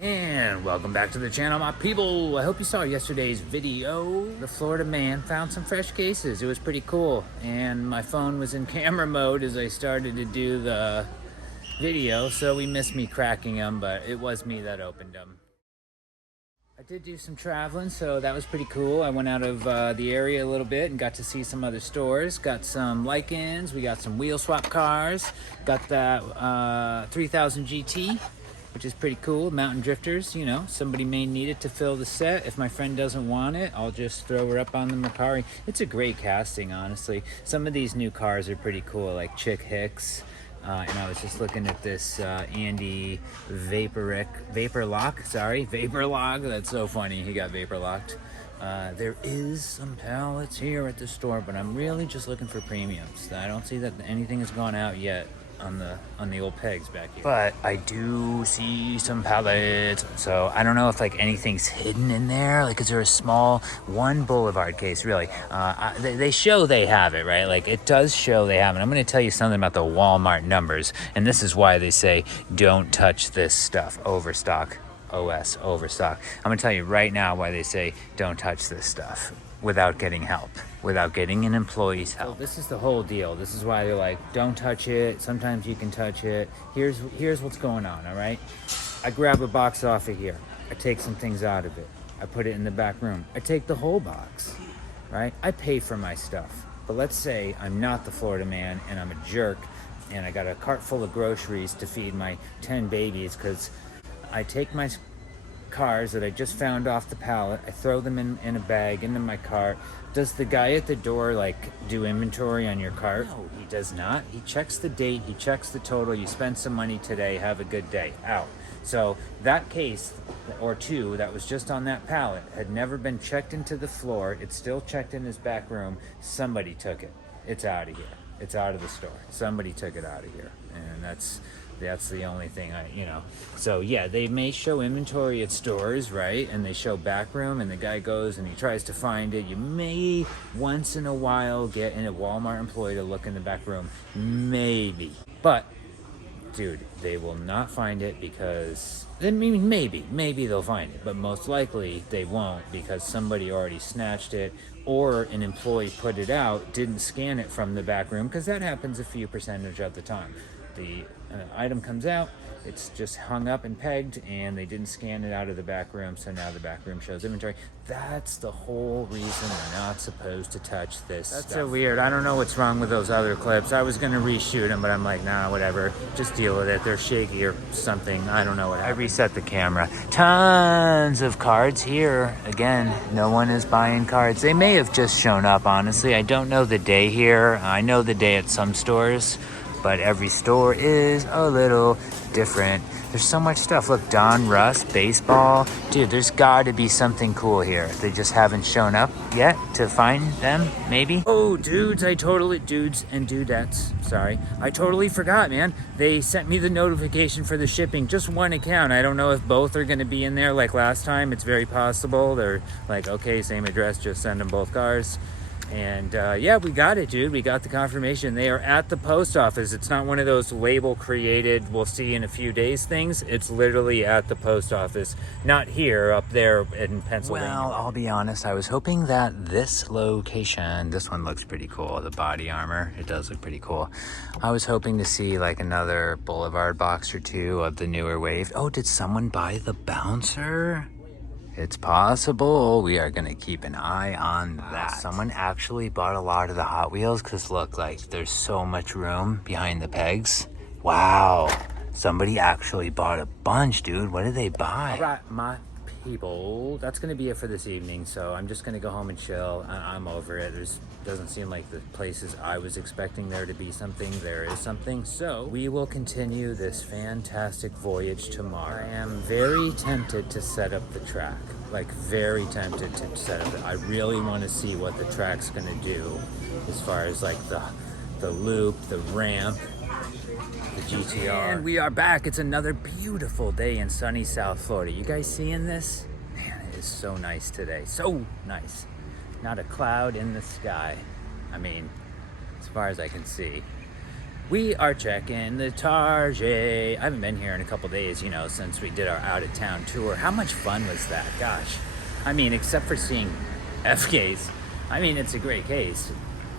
And welcome back to the channel, my people. I hope you saw yesterday's video. The Florida man found some fresh cases. It was pretty cool. And my phone was in camera mode as I started to do the video, so we missed me cracking them, but it was me that opened them. I did do some traveling, so that was pretty cool. I went out of the area a little bit and got to see some other stores. Got some Lycans, we got some wheel swap cars, got that 3000 GT, which is pretty cool. Mountain drifters, you know, somebody may need it to fill the set. If my friend doesn't want it, I'll just throw her up on the Mercari. It's a great casting, honestly. Some of these new cars are pretty cool, like Chick Hicks. And I was just looking at this Andy Vaporlock. That's so funny, he got vapor locked. There is some pallets here at the store, but I'm really just looking for premiums. I don't see that anything has gone out yet on the old pegs back here, but I do see some pallets. So I don't know if like anything's hidden in there. Like, is there a small one Boulevard case? Really, they show they have it, right? Like, it does show they have it. I'm going to tell you something about the Walmart numbers, and this is why they say don't touch this stuff. Overstock. Overstock. I'm going to tell you right now why they say don't touch this stuff without getting help, without getting an employee's help. So this is the whole deal. This is why they're like, don't touch it. Sometimes you can touch it. Here's what's going on, all right? I grab a box off of here. I take some things out of it. I put it in the back room. I take the whole box, right? I pay for my stuff. But let's say I'm not the Florida man and I'm a jerk and I got a cart full of groceries to feed my 10 babies, because I take my cars that I just found off the pallet, I throw them in a bag into my cart. Does the guy at the door like do inventory on your cart? No, he does not. He checks the date, he checks the total. You spent some money today, have a good day, out. So that case or two that was just on that pallet had never been checked into the floor. It's still checked in his back room. Somebody took it. It's out of here. It's out of the store. Somebody took it out of here, and that's the only thing so yeah, they may show inventory at stores, right? And they show back room, and the guy goes and he tries to find it. You may once in a while get a Walmart employee to look in the back room, maybe, but dude, they will not find it, because I mean, maybe they'll find it, but most likely they won't, because somebody already snatched it, or an employee put it out, didn't scan it from the back room, because that happens a few percentage of the time. The item comes out, it's just hung up and pegged, and they didn't scan it out of the back room, so now the back room shows inventory. That's the whole reason we're not supposed to touch this stuff. That's so weird. I don't know what's wrong with those other clips. I was going to reshoot them, but I'm like, nah, whatever. Just deal with it. They're shaky or something. I don't know what happened. I reset the camera. Tons of cards here. Again, no one is buying cards. They may have just shown up, honestly. I don't know the day here. I know the day at some stores, but every store is a little different. There's so much stuff. Look, Don Russ, baseball. Dude, there's got to be something cool here. They just haven't shown up yet to find them, maybe. Oh, dudes and dudettes. Sorry. I totally forgot, man. They sent me the notification for the shipping. Just one account. I don't know if both are going to be in there like last time. It's very possible. They're like, okay, same address, just send them both cars. And yeah, we got it, dude. We got the confirmation. They are at the post office. It's not one of those label created, we'll see in a few days things. It's literally at the post office, not here, up there in Pennsylvania. Well, I'll be honest, I was hoping that this location, this one looks pretty cool, the body armor, it does look pretty cool. I was hoping to see like another Boulevard box or two of the newer wave. Oh, did someone buy the bouncer? It's possible. We are going to keep an eye on that. Someone actually bought a lot of the Hot Wheels, because look, like there's so much room behind the pegs. Wow. Somebody actually bought a bunch, dude. What did they buy? All right, my people, that's going to be it for this evening. So I'm just going to go home and chill. I'm over it. Doesn't seem like the places I was expecting there to be something. There is something. So we will continue this fantastic voyage tomorrow. I am very tempted to set up the track. Like, very tempted to set up. I really want to see what the track's going to do as far as like the loop, the ramp, the GTR. And we are back. It's another beautiful day in sunny South Florida. You guys seeing this? Man, it is so nice today. So nice. Not a cloud in the sky. I mean, as far as I can see. We are checking the Target. I haven't been here in a couple days, you know, since we did our out-of-town tour. How much fun was that? Gosh. I mean, except for seeing F case. I mean, it's a great case.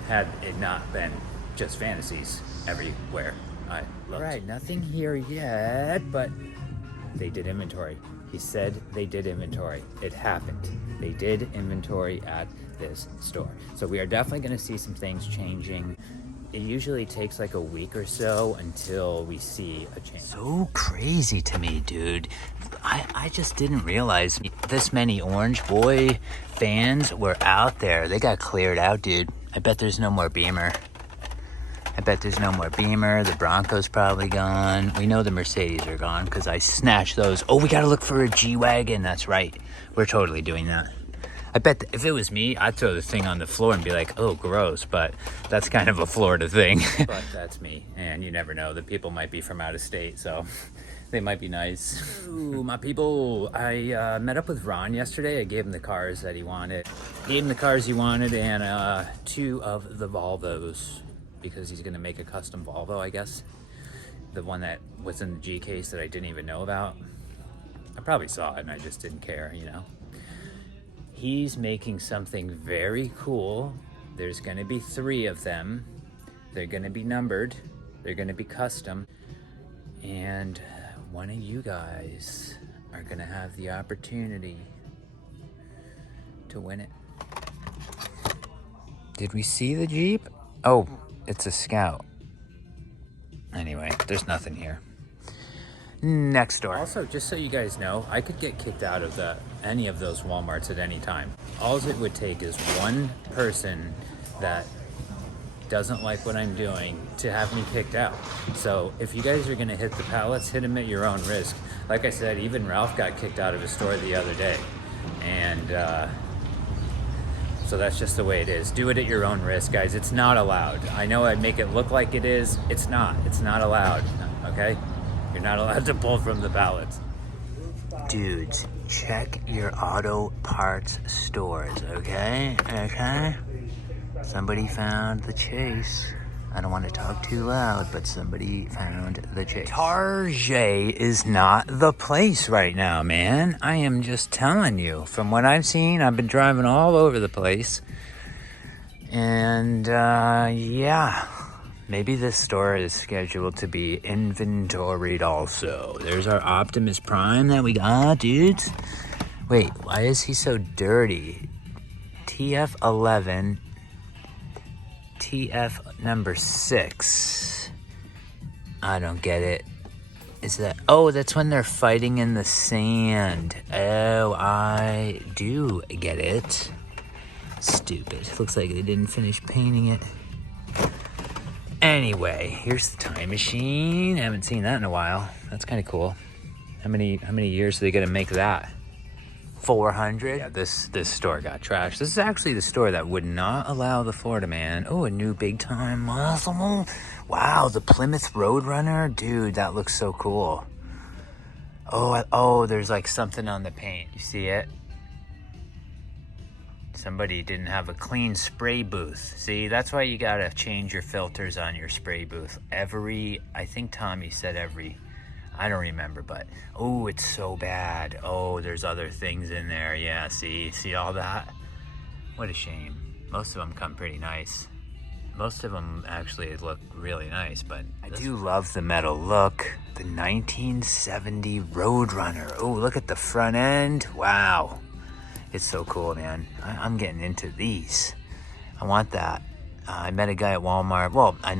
Had it not been just fantasies everywhere. I loved it. Right, nothing here yet, but they did inventory. He said they did inventory. It happened. They did inventory at this store. So we are definitely going to see some things changing. It usually takes like a week or so until we see a change. So crazy to me, dude. I just didn't realize this many Orange Boy fans were out there. They got cleared out, dude. I bet there's no more Beamer. The Bronco's probably gone. We know the Mercedes are gone because I snatched those. Oh, we got to look for a G-Wagon. That's right. We're totally doing that. I bet if it was me, I'd throw the thing on the floor and be like, oh, gross. But that's kind of a Florida thing. But that's me. And you never know. The people might be from out of state, so they might be nice. Ooh, my people. I met up with Ron yesterday. I gave him the cars that he wanted. And 2 of the Volvos, because he's going to make a custom Volvo, I guess. The one that was in the G case that I didn't even know about. I probably saw it and I just didn't care, you know. He's making something very cool. There's going to be 3 of them. They're going to be numbered. They're going to be custom. And one of you guys are going to have the opportunity to win it. Did we see the Jeep? Oh, it's a Scout. Anyway, there's nothing here. Next door. Also, just so you guys know, I could get kicked out of any of those Walmarts at any time. All it would take is one person that doesn't like what I'm doing to have me kicked out. So if you guys are gonna hit the pallets, hit them at your own risk. Like I said, even Ralph got kicked out of his store the other day. And so that's just the way it is. Do it at your own risk, guys. It's not allowed. I know I make it look like it is. It's not. It's not allowed, okay? You're not allowed to pull from the pallets. Dudes, check your auto parts stores, okay? Okay? Somebody found the chase. I don't want to talk too loud, but somebody found the chase. Target is not the place right now, man. I am just telling you. From what I've seen, I've been driving all over the place. And, yeah. Maybe this store is scheduled to be inventoried also. There's our Optimus Prime that we got, dudes. Wait, why is he so dirty? TF11, TF number 6. I don't get it. Is that, oh, that's when they're fighting in the sand. Oh, I do get it. Stupid. Looks like they didn't finish painting it. Anyway, here's the time machine. I haven't seen that in a while. That's kind of cool. How many years are they gonna make that? 400? Yeah, this store got trashed. This is actually the store that would not allow the Florida Man. Oh, a new big time muscle. Wow, the Plymouth Roadrunner. Dude, that looks so cool. Oh, there's like something on the paint. You see it? Somebody didn't have a clean spray booth. See, that's why you gotta change your filters on your spray booth. I think Tommy said I don't remember, but, oh, it's so bad. Oh, there's other things in there. Yeah, see all that? What a shame. Most of them come pretty nice. Most of them actually look really nice, but I do love the metal look. The 1970 Roadrunner. Oh, look at the front end. Wow. It's so cool, man. I'm getting into these. I want that. I met a guy at Walmart. Well, I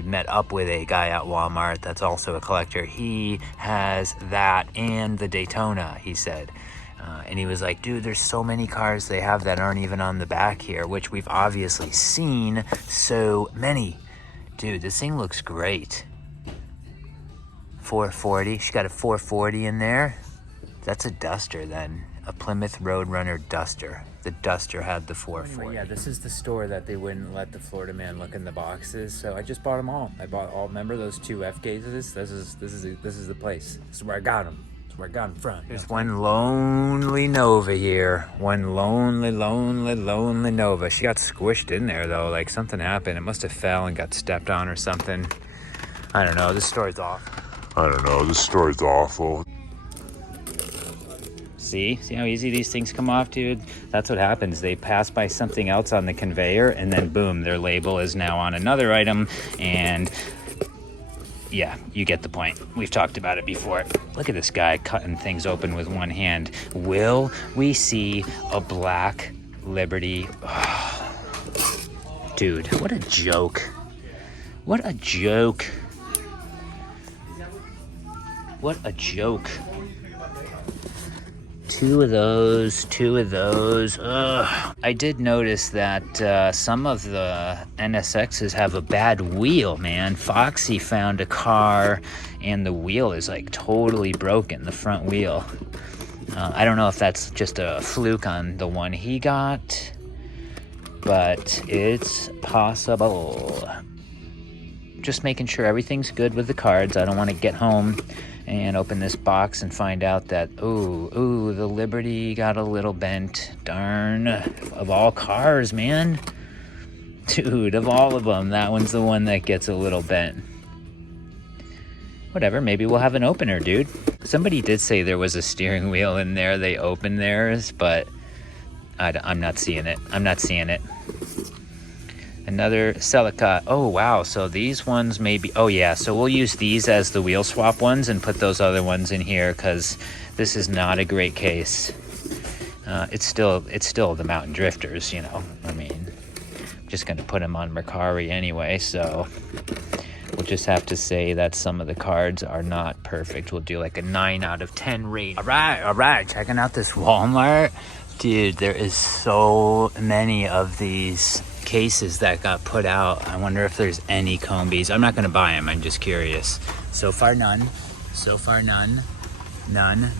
met up with a guy at Walmart that's also a collector. He has that and the Daytona, he said. And he was like, dude, there's so many cars they have that aren't even on the back here, which we've obviously seen so many. Dude, this thing looks great. 440. She got a 440 in there. That's a Duster then. A Plymouth Roadrunner Duster. The Duster had the 440. Yeah, this is the store that they wouldn't let the Florida Man look in the boxes, so I just bought them all. I bought all. Remember those 2 F cases? This is the place. This is where I got them. This is where I got them from. There's one lonely Nova here. One lonely Nova. She got squished in there though. Like something happened. It must have fell and got stepped on or something. I don't know, this story's off. I don't know, this story's awful. See how easy these things come off, dude? That's what happens. They pass by something else on the conveyor, and then boom, their label is now on another item, and yeah, you get the point. We've talked about it before. Look at this guy cutting things open with one hand. Will we see a black Liberty? Oh, dude, what a joke. What a joke. What a joke. Two of those. Ugh. I did notice that some of the NSXs have a bad wheel, man. Foxy found a car and the wheel is like totally broken, the front wheel. I don't know if that's just a fluke on the one he got, but it's possible. Just making sure everything's good with the cards. I don't want to get home and open this box and find out that, ooh, the Liberty got a little bent. Darn. Of all cars, man. Dude, of all of them, that one's the one that gets a little bent. Whatever, maybe we'll have an opener, dude. Somebody did say there was a steering wheel in there. They opened theirs, but I'm not seeing it. I'm not seeing it. Another Celica. Oh, wow. So these ones maybe... Oh, yeah. So we'll use these as the wheel swap ones and put those other ones in here because this is not a great case. It's still the Mountain Drifters, you know. I mean, I'm just going to put them on Mercari anyway, so we'll just have to say that some of the cards are not perfect. We'll do like a 9 out of 10 rate. All right. Checking out this Walmart. Dude, there is so many of these cases that got put out. I wonder if there's any Combies. I'm not going to buy them. I'm just curious. So far, none. None.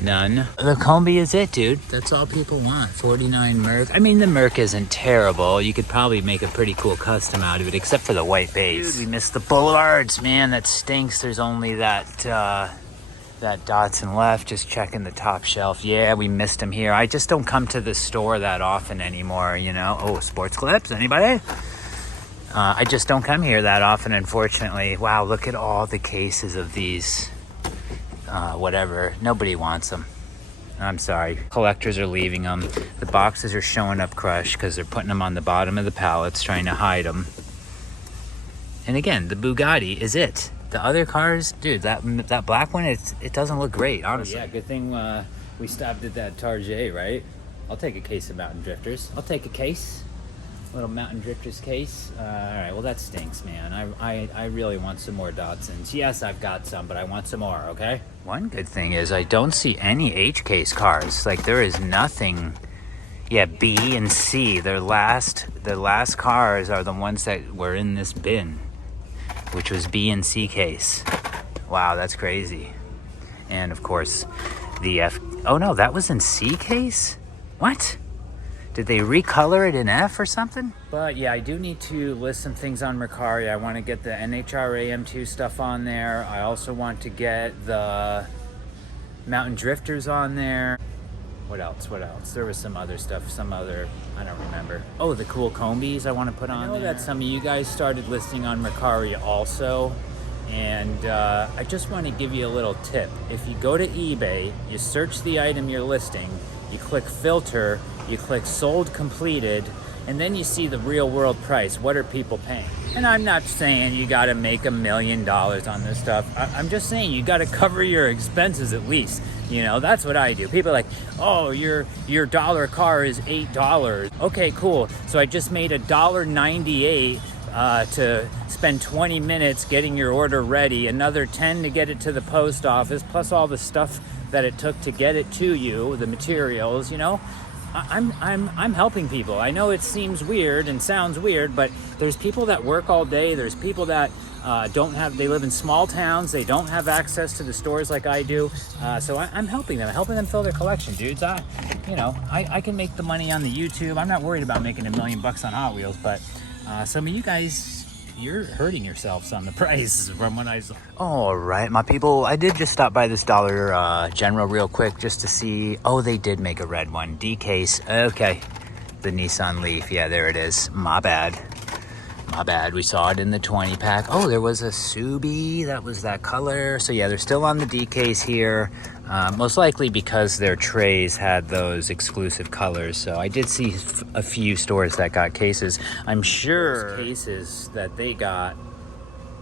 The Combi is it, dude. That's all people want. 49 Merc. I mean, the Merc isn't terrible. You could probably make a pretty cool custom out of it, except for the white base. Dude, we missed the Boulevards, man. That stinks. There's only that Datsun left. Just checking the top shelf. Yeah, we missed him here. I just don't come to the store that often anymore, you know. Oh, sports clips, anybody? I just don't come here that often, unfortunately. Wow, look at all the cases of these. Whatever, nobody wants them. I'm sorry. Collectors are leaving them. The boxes are showing up crushed because they're putting them on the bottom of the pallets, trying to hide them. And again, the Bugatti is it. The other cars, dude, that black one, it doesn't look great, honestly. Yeah, good thing we stopped at that Target, right? I'll take a case of Mountain Drifters. I'll take a case. Little Mountain Drifters case. All right, well, that stinks, man. I really want some more Datsuns. Yes, I've got some, but I want some more, okay? One good thing is I don't see any H-case cars. Like, there is nothing. Yeah, B and C, the last cars are the ones that were in this bin, which was B and C case. Wow, that's crazy. And of course, the F. Oh no, that was in C case? What? Did they recolor it in F or something? But yeah, I do need to list some things on Mercari. I want to get the NHRA M2 stuff on there. I also want to get the Mountain Drifters on there. What else? There was some other stuff, I don't remember. Oh, the cool Combies I want to put on there. I know that some of you guys started listing on Mercari also. And I just want to give you a little tip. If you go to eBay, you search the item you're listing, you click filter, you click sold completed, and then you see the real world price. What are people paying? And I'm not saying you got to make $1 million on this stuff. I'm just saying you got to cover your expenses at least. You know, that's what I do. People are like, oh, your dollar car is $8. Okay, cool. So I just made $1.98 to spend 20 minutes getting your order ready, another 10 to get it to the post office, plus all the stuff that it took to get it to you, the materials, you know. I'm helping people. I know it seems weird and sounds weird, but there's people that work all day. There's people that they live in small towns. They don't have access to the stores like I do. So I'm helping them fill their collection, dudes. I can make the money on the YouTube. I'm not worried about making $1 million on Hot Wheels, but some of you guys, you're hurting yourselves on the price from what I saw. All right, my people, I did just stop by this Dollar General real quick just to see. Oh, they did make a red one. D case. Okay. The Nissan Leaf. Yeah, there it is. My bad. My bad, we saw it in the 20 pack. Oh, there was a Subi that was that color. So yeah, they're still on the D case here. Most likely because their trays had those exclusive colors. So I did see a few stores that got cases. I'm sure those cases that they got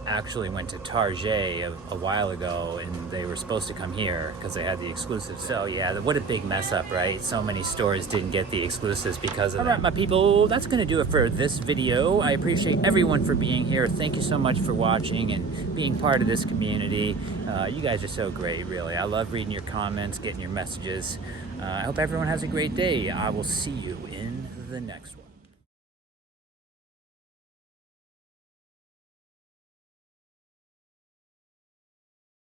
actually went to Target a while ago, and they were supposed to come here because they had the exclusives. So yeah, what a big mess up, right? So many stores didn't get the exclusives because of that. All right, my people, that's gonna do it for this video. I appreciate everyone for being here. Thank you so much for watching and being part of this community. You guys are so great, really. I love reading your comments, getting your messages. I hope everyone has a great day. I will see you in the next one.